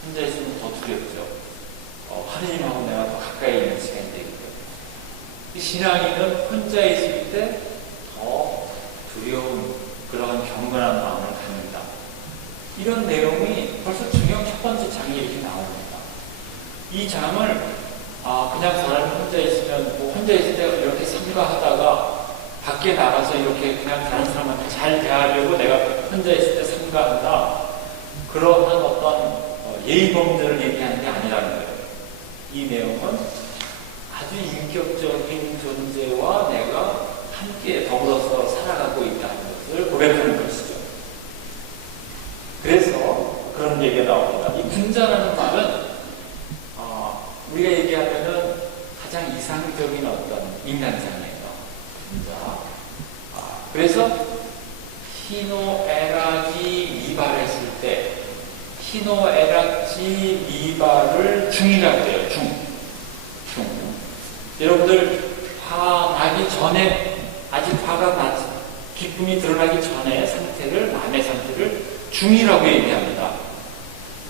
혼자 있으면 더 두렵죠. 하느님하고 내가 더 가까이 있는 시간이 되기 때문에. 신앙인은 혼자 있을 때 더 두려운 그러한 경건한 마음을 갖는다. 이런 내용이 벌써 중형 첫 번째 장에 이렇게 나옵니다. 이 장을 그냥 사람이 혼자 있으면 혼자 있을 때 이렇게 삼가하다가 밖에 나가서 이렇게 그냥 다른 사람한테 잘 대하려고 내가 혼자 있을 때 삼가한다. 그러한 어떤 예의범들을 얘기하는 게 아니라는 거예요. 이 내용은 아주 인격적인 존재와 내가 함께 더불어서 살아가고 있다는 것을 고백하는 것이죠. 그래서 그런 얘기가 나옵니다. 이 군자라는 말은 우리가 얘기하면은 가장 이상적인 어떤 인간상이에요. 군자. 그래서 희노애락이 미발했을 때 희노애락지 미발을 중이라고 해요. 중. 여러분들 화 나기 전에, 아직 화가 기쁨이 드러나기 전에 상태를, 마음의 상태를 중이라고 얘기합니다.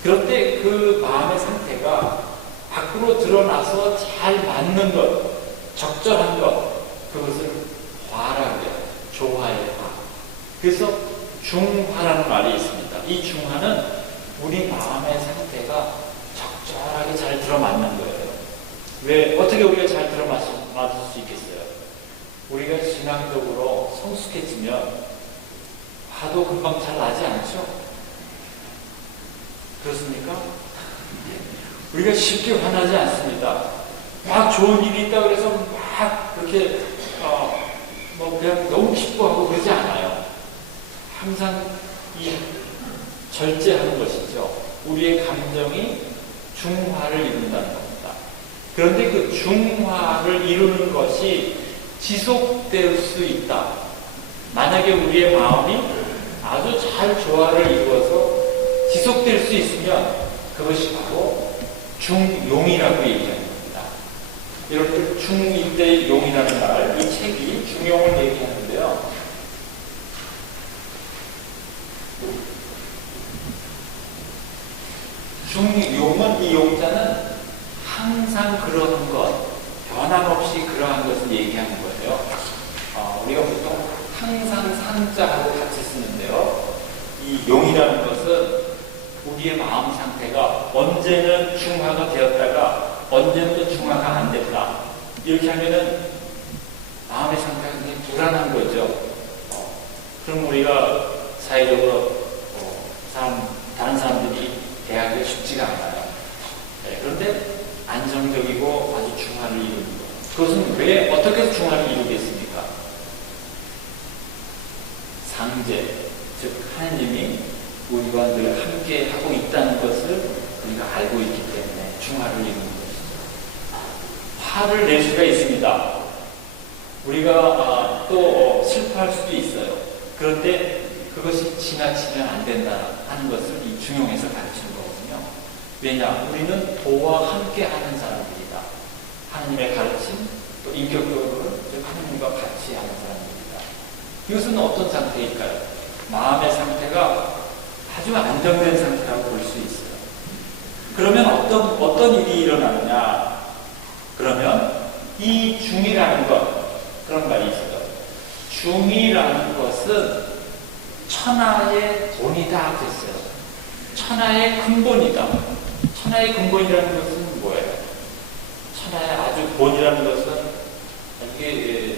그런데 그 마음의 상태가 밖으로 드러나서 잘 맞는 것, 적절한 것, 그것을 화라고 해요. 조화의 화. 그래서 중화라는 말이 있습니다. 이 중화는 우리 마음의 상태가 적절하게 잘 들어맞는 거예요. 왜, 어떻게 우리가 잘 들어맞을 수 있겠어요? 우리가 신앙적으로 성숙해지면 화도 금방 잘 나지 않죠? 그렇습니까? 우리가 쉽게 화나지 않습니다. 막 좋은 일이 있다 그래서 막 그렇게 그냥 너무 기뻐하고 그러지 않아요. 항상 이 절제하는 것이죠. 우리의 감정이 중화를 이룬다는 겁니다. 그런데 그 중화를 이루는 것이 지속될 수 있다. 만약에 우리의 마음이 아주 잘 조화를 이루어서 지속될 수 있으면 그것이 바로 중용이라고 얘기하는 겁니다. 여러분들 중2대 용이라는 말, 이 책이 중용을 얘기하는데요. 중용은, 이 용자는 항상 그러한 것, 변함없이 그러한 것을 얘기하는 거예요. 우리가 보통 항상 상자하고 같이 쓰는데요. 이 용이라는 것은 우리의 마음 상태가 언제는 중화가 되었다가 언제는 또 중화가 안 됐다. 이렇게 하면은 마음의 상태가 굉장히 불안한 거죠. 그럼 우리가 사회적으로 다른 사람들이 대하기가 쉽지가 않아요. 그런데 안정적이고 아주 중화를 이루는 것. 그것은 왜, 어떻게 해서 중화를 이루겠습니까? 상제, 즉 하나님이 우리와 늘 함께 하고 있다는 것을 우리가 알고 있기 때문에 중화를 이루는 것이죠. 화를 낼 수가 있습니다. 우리가 또 슬퍼할 수도 있어요. 그런데 그것이 지나치면 안 된다 하는 것을 이 중용에서 가르치는 거거든요. 왜냐? 우리는 도와 함께 하는 사람들이다. 하나님의 가르침, 또 인격적으로 하나님과 같이 하는 사람들이다. 이것은 어떤 상태일까요? 마음의 상태가 아주 안정된 상태라고 볼 수 있어요. 그러면 어떤 일이 일어나느냐? 그러면 이 중이라는 것, 그런 말이 있어요. 중이라는 것은 천하의 본이다 그랬어요. 천하의 근본이다. 천하의 근본이라는 것은 뭐예요? 천하의 아주 본이라는 것은 이게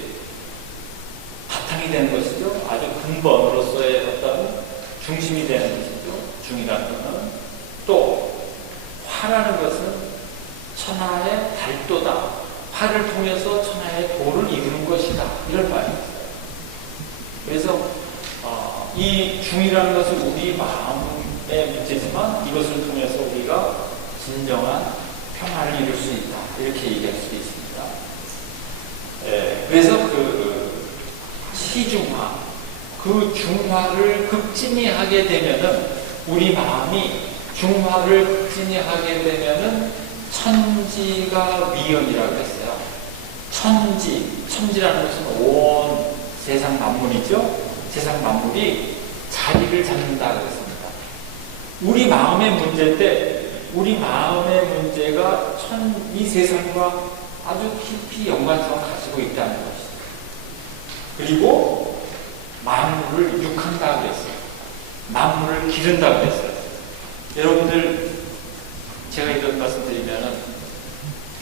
바탕이 되는 것이죠. 아주 근본으로서의 어떤 중심이 되는 것이죠. 중이라는 것은. 또 화라는 것은 천하의 달도다. 화를 통해서 천하의 도를 이루는 것이다. 이런 말이 있어요. 그래서 이 중이라는 것은 우리 마음의 문제지만 이것을 통해서 우리가 진정한 평화를 이룰 수 있다. 이렇게 얘기할 수 있습니다. 그래서 그 시중화, 그 중화를 극진히 하게 되면은 우리 마음이 중화를 극진히 하게 되면은 천지가 위엄이라고 했어요. 천지라는 것은 온 세상 만물이죠. 세상 만물이 자리를 잡는다고 했습니다. 우리 마음의 문제인데 우리 마음의 문제가 이 세상과 아주 깊이 연관성을 가지고 있다는 것이죠. 그리고 만물을 육한다고 했어요. 만물을 기른다고 했어요. 여러분들 제가 이런 말씀 드리면은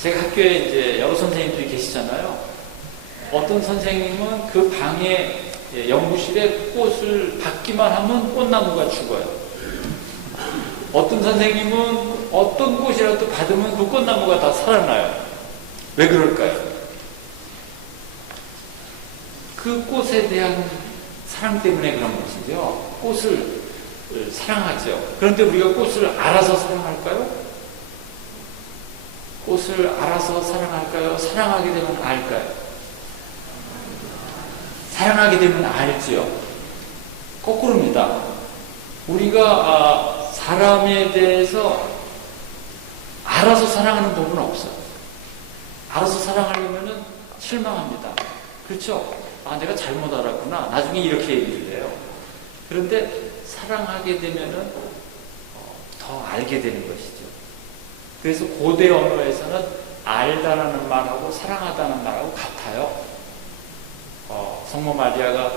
제가 학교에 이제 여러 선생님들이 계시잖아요. 어떤 선생님은 그 방에 연구실에 꽃을 받기만 하면 꽃나무가 죽어요. 어떤 선생님은 어떤 꽃이라도 받으면 그 꽃나무가 다 살아나요. 왜 그럴까요? 그 꽃에 대한 사랑 때문에 그런 것이죠. 꽃을 사랑하죠. 그런데 우리가 꽃을 알아서 사랑할까요? 꽃을 알아서 사랑할까요? 사랑하게 되면 알까요? 사랑하게 되면 알지요. 거꾸로입니다. 우리가 사람에 대해서 알아서 사랑하는 법은 없어요. 알아서 사랑하려면 실망합니다. 그렇죠? 내가 잘못 알았구나. 나중에 이렇게 얘기를 해요. 그런데 사랑하게 되면은 더 알게 되는 것이죠. 그래서 고대 언어에서는 알다라는 말하고 사랑하다는 말하고 같아요. 성모 마리아가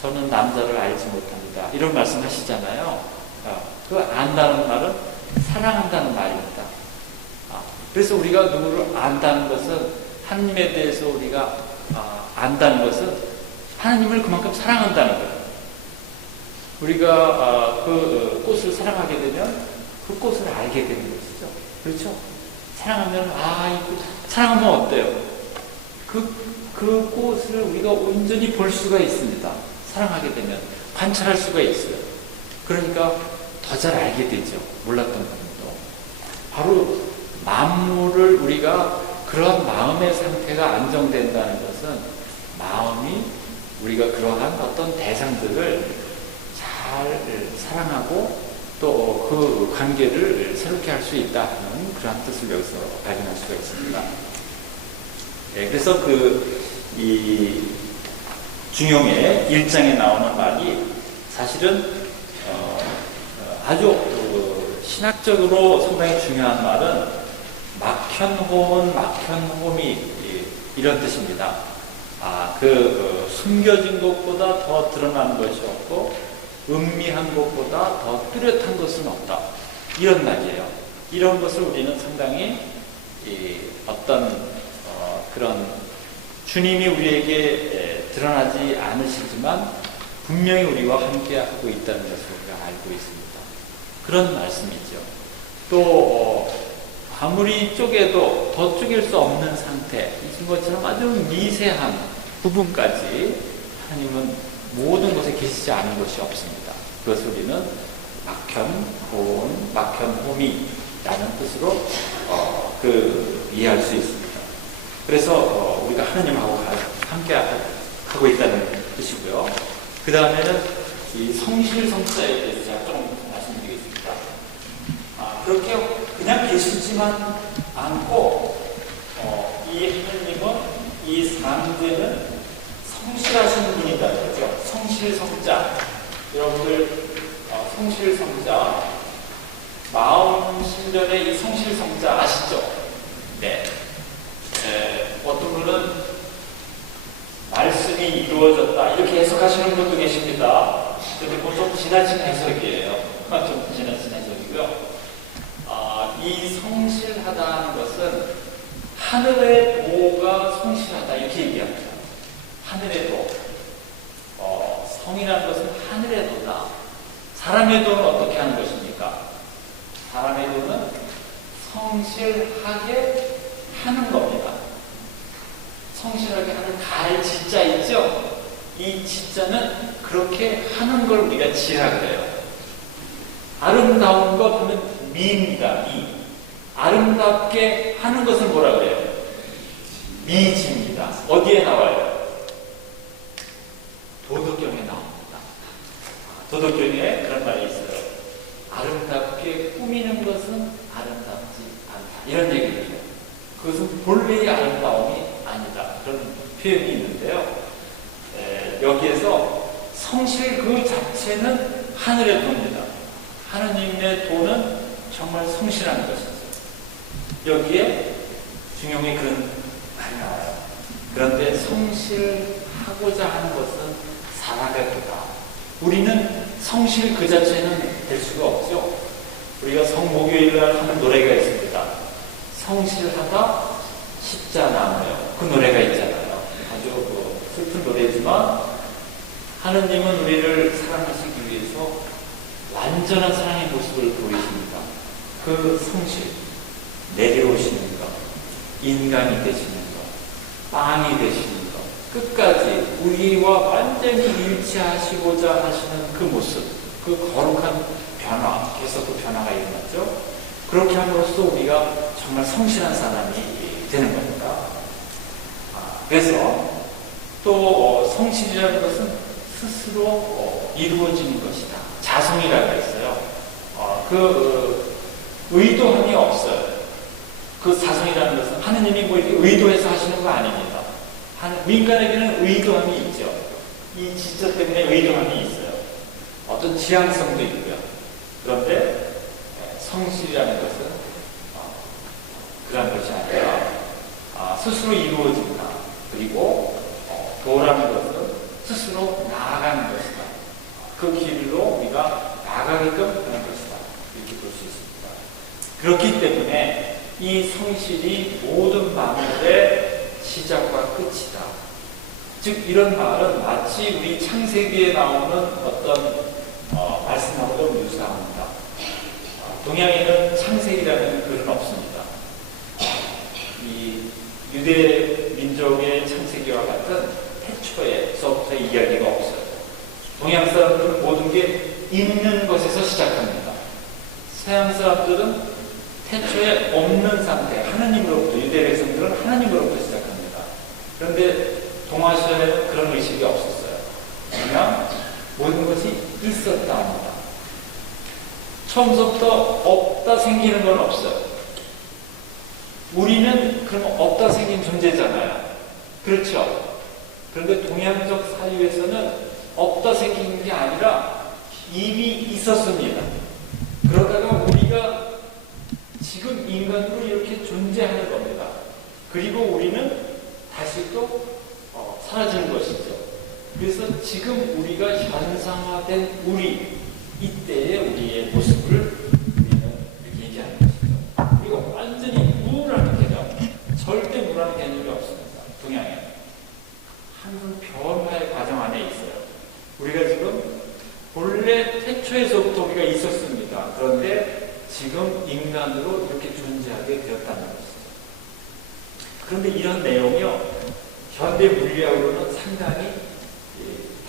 저는 남자를 알지 못합니다. 이런 말씀 하시잖아요. 그 안다는 말은 사랑한다는 말입니다. 그래서 우리가 누구를 안다는 것은 하나님에 대해서 우리가 안다는 것은 하나님을 그만큼 사랑한다는 거예요. 우리가 그 꽃을 사랑하게 되면 그 꽃을 알게 되는 것이죠. 그렇죠? 사랑하면 이 꽃, 사랑하면 어때요? 그 꽃을 우리가 온전히 볼 수가 있습니다. 사랑하게 되면 관찰할 수가 있어요. 그러니까 더 잘 알게 되죠. 몰랐던 부분도. 바로 만물을 우리가 그러한 마음의 상태가 안정된다는 것은 마음이 우리가 그러한 어떤 대상들을 잘 사랑하고 또 그 관계를 새롭게 할 수 있다는 그러한 뜻을 여기서 발견할 수가 있습니다. 그래서 이 중용의 1장에 나오는 말이 사실은 아주 신학적으로 상당히 중요한 말은 막현호은 막현호미 이런 뜻입니다. 숨겨진 것보다 더 드러난 것이 없고 은미한 것보다 더 뚜렷한 것은 없다. 이런 말이에요. 이런 것을 우리는 상당히 어떤 그런 주님이 우리에게 드러나지 않으시지만 분명히 우리와 함께하고 있다는 것을 우리가 알고 있습니다. 그런 말씀이죠. 또 아무리 쪼개도 더 쪼갤 수 없는 상태, 이 것처럼 아주 미세한 부분까지 하나님은 모든 곳에 계시지 않은 것이 없습니다. 그것을 우리는 막현호은, 막현호미라는 뜻으로 이해할 수 있습니다. 그래서 우리가 하나님하고 함께 하고 있다는 뜻이고요. 그 다음에는 이 성실성자에 대해서 제가 좀 말씀드리겠습니다. 그렇게 그냥 계시지만 않고 이 하나님은 이 삼재는 성실하신 분이다. 그렇죠? 성실성자. 여러분들 성실성자 마음신전의 이 성실성자 아시죠? 네. 어떤 분은 말씀이 이루어졌다 이렇게 해석하시는 분도 계십니다. 근데 그건 좀 지나친 해석이에요. 좀 지나친 해석이고요. 이 성실하다는 것은 하늘의 도가 성실하다 이렇게 얘기합니다. 하늘의 도. 성이라는 것은 하늘의 도다. 사람의 도는 어떻게 하는 것입니까? 사람의 도는 성실하게 하는 겁니다. 성실하게 하는 갈 지자 있죠? 이 지자는 그렇게 하는 걸 우리가 지라 그래요. 아름다운 것 하면 미입니다. 미. 아름답게 하는 것을 뭐라 그래요? 미지입니다. 어디에 나와요? 도덕경에 나옵니다. 도덕경에 그런 말이 있어요. 아름답게 꾸미는 것은 아름답지 않다. 이런 얘기를 해요. 그것은 본래의 아름다움이 아니다. 그런 표현이 있는데요. 여기에서 성실 그 자체는 하늘의 도입니다. 하느님의 도는 정말 성실한 것이죠. 여기에 중용의 그런 말이 나와요. 그런데 성실하고자 하는 것은 사랑의 도다. 우리는 성실 그 자체는 될 수가 없죠. 우리가 성목요일날 하는 노래가 있습니다. 성실하다 십자나무요. 그 노래가 있잖아요. 아주 슬픈 노래지만 하느님은 우리를 사랑하시기 위해서 완전한 사랑의 모습을 보이십니다. 그 성실, 내려오시는 것, 인간이 되시는 것, 빵이 되시는 것, 끝까지 우리와 완전히 일치하시고자 하시는 그 모습, 그 거룩한 변화, 계속 그 변화가 일어났죠. 그렇게 함으로써 우리가 정말 성실한 사람이 되는 겁니다. 그래서 또 성실이라는 것은 스스로 이루어지는 것이다. 자성이라고 했어요. 의도함이 없어요. 그 자성이라는 것은 하느님이 뭐 이렇게 의도해서 하시는 거 아닙니다. 민간에게는 의도함이 있죠. 이 지적 때문에 의도함이 있어요. 어떤 지향성도 있고요. 그런데 성실이라는 것은 그런 것이 아니라 스스로 이루어진다. 그리고 도라는 것은 스스로 나아가는 것이다. 그 길로 우리가 나아가게끔 하는 것이다. 이렇게 볼 수 있습니다. 그렇기 때문에 이 성실이 모든 만물의 시작과 끝이다. 즉 이런 말은 마치 우리 창세기에 나오는 어떤 말씀하고도 유사합니다. 동양에는 창세기라는 글은 없습니다. 이 유대 민족의 창세기와 같은 태초에서부터의 이야기가 없어요. 동양 사람들은 모든 게 있는 것에서 시작합니다. 서양 사람들은 태초에 없는 상태, 하나님으로부터, 유대 백성들은 하나님으로부터 시작합니다. 그런데 동아시아에는 그런 의식이 없었어요. 그냥 모든 것이 있었다 합니다. 처음부터 없다 생기는 건 없어요. 우리는 그럼 없다 생긴 존재잖아요. 그렇죠? 그런데 동양적 사유에서는 없다 생긴 게 아니라 이미 있었습니다. 그러다가 우리가 지금 인간으로 이렇게 존재하는 겁니다. 그리고 우리는 다시 또 사라지는 것이죠. 그래서 지금 우리가 현상화된 우리, 이때의 우리의 모습을 우리는 이렇게 얘기하는 것이죠. 그리고 완전히 무라는 개념, 절대 무라는 개념이 없습니다. 동양에. 한 변화의 과정 안에 있어요. 우리가 지금 본래 태초에서부터 우리가 있었습니다. 그런데 지금 인간으로 이렇게 존재하게 되었다는 것이죠. 그런데 이런 내용이요, 현대 물리학으로는 상당히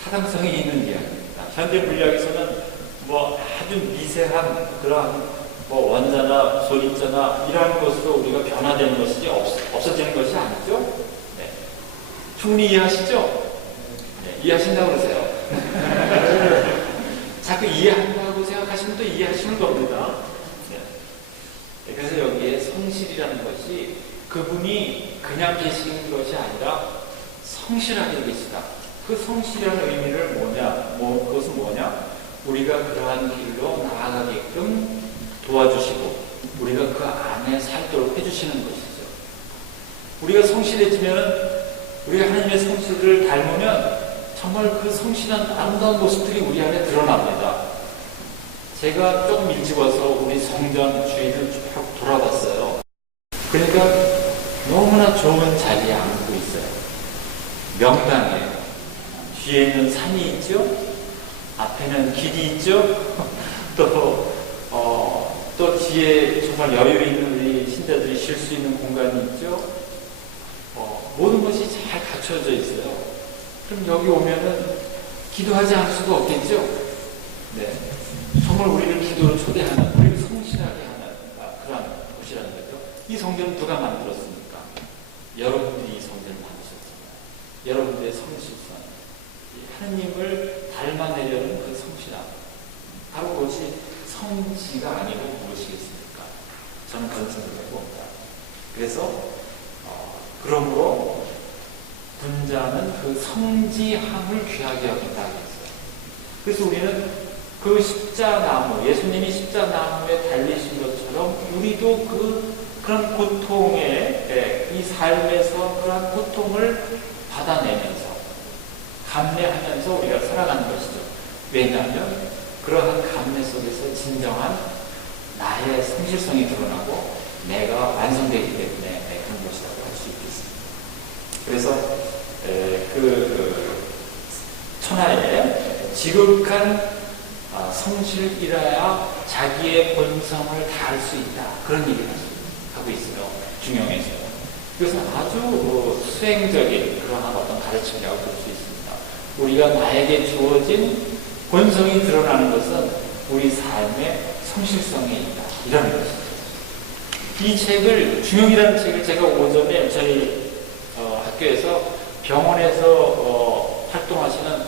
타당성이 있는 이야기입니다. 현대 물리학에서는 뭐 아주 미세한 그러한 뭐 원자나 소립자나 이러한 것으로 우리가 변화되는 것이 없어지는 것이 아니죠. 네. 충분히 이해하시죠? 네. 이해하신다고 그러세요. 자꾸 이해한다고 생각하시면 또 이해하시는 겁니다. 네. 그래서 여기에 성실이라는 것이 그분이 그냥 계시는 것이 아니라 성실하게 계시다. 그 성실이라는 의미를 그것은 뭐냐? 우리가 그러한 길로 나아가게끔 도와주시고 우리가 그 안에 살도록 해주시는 것이죠. 우리가 성실해지면 우리가 하나님의 성실을 닮으면 정말 그 성실한 아름다운 모습들이 우리 안에 드러납니다. 제가 조금 일찍 와서 우리 성전 주위를 쭉 돌아봤어요. 그러니까 너무나 좋은 자리에 앉고 있어요. 명당에 뒤에 있는 산이 있죠. 앞에는 길이 있죠. 또 뒤에 정말 여유 있는 우리 신자들이 쉴 수 있는 공간이 있죠. 모든 것이 잘 갖춰져 있어요. 그럼 여기 오면은 기도하지 않을 수가 없겠죠? 네. 정말 우리를 기도로 초대하는, 우리를 성실하게 하는 그런 곳이라는 거죠. 이 성전은 누가 만들었습니까? 여러분들이 이 성전을 만드셨습니다. 여러분들의 성실성, 하느님을 닮아내려는 그 성실함, 바로 그것이 성지가 아니고 무엇이겠습니까? 저는 그런 생각을 해봅니다. 그래서 그러므로 분자는 그 성지함을 귀하게 여긴다 했어요. 그래서 우리는 그 십자나무, 예수님이 십자나무에 달리신 것처럼 우리도 그런 고통의 이 삶에서 그런 고통을 받아내면서 감내하면서 우리가 살아가는 것이죠. 왜냐하면 그러한 감내 속에서 진정한 나의 성실성이 드러나고 내가 완성되기 때문에 그런 것이라고 할 수 있겠습니다. 그래서 천하의 지극한 성실이라야 자기의 본성을 다할 수 있다. 그런 얘기를 하고 있어요. 중용에서. 그래서 아주 수행적인 그러한 어떤 가르침이라고 볼 수 있습니다. 우리가 나에게 주어진 본성이 드러나는 것은 우리 삶의 성실성에 있다. 이런 것이죠. 이 책을, 중용이라는 책을 제가 오전에 저희 학교에서 병원에서 활동하시는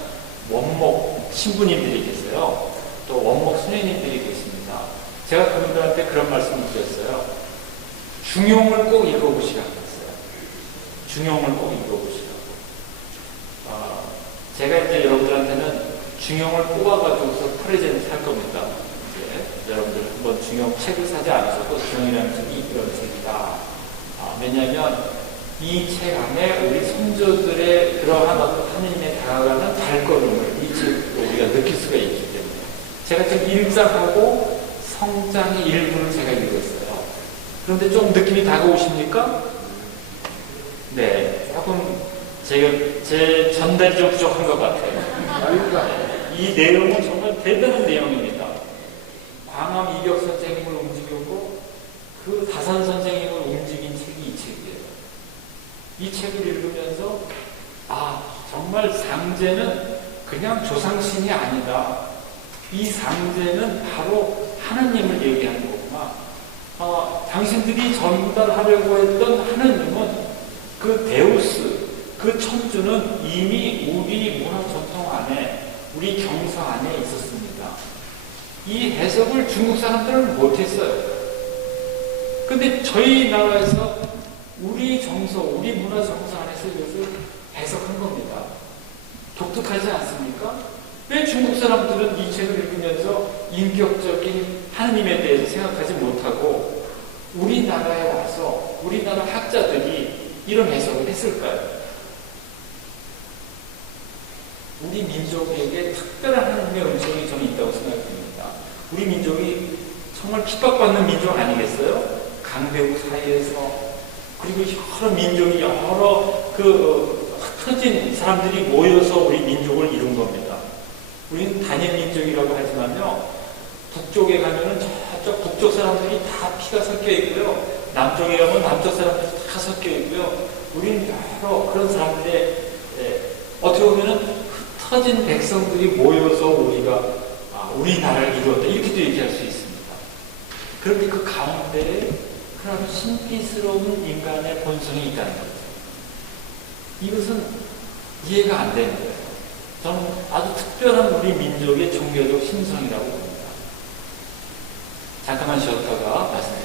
원목 신부님들이 계세요. 또 원목 선생님들이 계십니다. 제가 그분들한테 그런 말씀을 드렸어요. 중용을 꼭 읽어보시라고 했어요. 중용을 꼭 읽어보시라고. 제가 이제 여러분들한테는 중용을 뽑아가지고서 프레젠트 할 겁니다. 이제 여러분들 한번 중용 책을 사지 않으셔도 중용이라는 책이 이런 책이다. 왜냐하면 이 책 안에 우리 선조들의 그러한 어떤 하느님에 다가가는 발걸음을 이 책 우리가 느낄 수가 있기 때문에 제가 지금 1장하고 성장의 일부를 제가 읽었어요. 그런데 좀 느낌이 다가오십니까? 네, 조금 제 전달이 좀 부족한 것 같아요. 이 내용은 정말 대단한 내용입니다. 광암 이벽 선생님을 움직였고 그 다산 선생님을 움직인 책이 이 책이에요. 이 책을 읽으면서 정말 상제는 그냥 조상신이 아니다. 이 상제는 바로 하느님을 얘기하는 거구나. 당신들이 전달하려고 했던 하느님은 그 데우스, 그 천주는 이미 우리 문화 전통 안에, 우리 경서 안에 있었습니다. 이 해석을 중국 사람들은 못했어요. 근데 저희 나라에서 우리 정서, 우리 문화 정서 안에서 이것을 해석한 겁니다. 독특하지 않습니까? 왜 중국 사람들은 이 책을 읽으면서 인격적인 하느님에 대해서 생각하지 못하고 우리나라에 와서 우리나라 학자들이 이런 해석을 했을까요? 우리 민족에게 특별한 하느님의 음성이 저는 있다고 생각합니다. 우리 민족이 정말 핍박받는 민족 아니겠어요? 강대국 사이에서 그리고 여러 민족이 여러 흩어진 사람들이 모여서 우리 민족을 이룬 겁니다. 우리는 단일 민족이라고 하지만요, 북쪽에 가면은 저쪽 북쪽 사람들이 다 피가 섞여 있고요, 남쪽에 가면 남쪽 사람들이 다 섞여 있고요. 우리는 여러 그런 사람들의 어떻게 보면은 흩어진 백성들이 모여서 우리가 우리나라를 이루었다 이렇게도 얘기할 수 있습니다. 그런데 그 가운데에 그런 신비스러운 인간의 본성이 있다는 거죠. 이것은 이해가 안 되는 거예요. 저는 아주 특별한 우리 민족의 종교적 신성이라고 봅니다. 잠깐만 쉬었다가 말씀드리겠습니다.